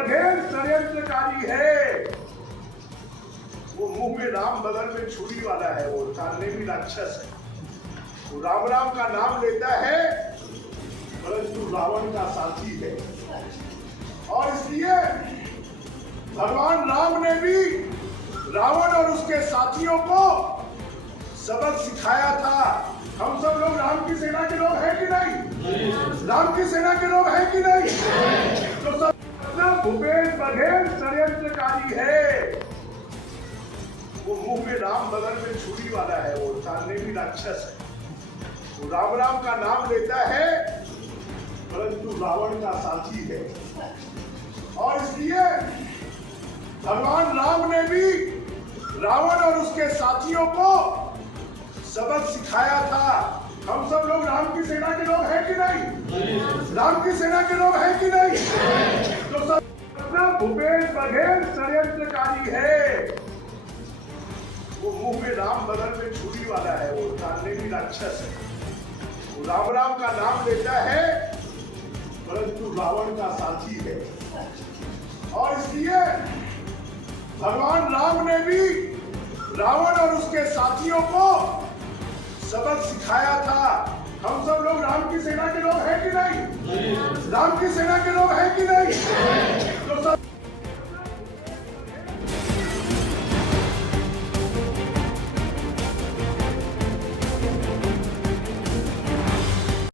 बघेल षड्यंत्रकारी है। वो मुंह में राम बगल में छुरी वाला है, वो तालने भी राक्षस है। वो राम राम का नाम लेता है परंतु रावण का साथी है। और इसलिए भगवान राम ने भी रावण और उसके साथियों को सबक सिखाया था। हम सब लोग राम की सेना के लोग हैं कि नहीं? राम की सेना के लोग हैं कि नहीं? तो सब भूपेश बघेल षड्यंत्रकारी है। वो मुंह में राम बगल में छुरी वाला है, वो तालने भी राक्षस है। वो राम राम का नाम लेता है परंतु रावण का साथी है। और इसलिए भगवान राम ने भी रावण और उसके साथियों को सबक सिखाया था। हम सब लोग राम की सेना के लोग हैं कि नहीं? राम की सेना के लोग हैं कि नहीं? तो सब भूपेश बघेल षड्यंत्रकारी है। वो मुंह में राम बगल में छुरी वाला है, वो तालने भी राक्षस है। वो राम राम का नाम लेता है परंतु रावण का साथी है। और इसलिए भगवान राम ने भी रावण और उसके साथियों को सबक सिखाया था। हम सब लोग राम की सेना के लोग हैं कि नहीं? राम की सेना के लोग हैं कि नहीं? तो सब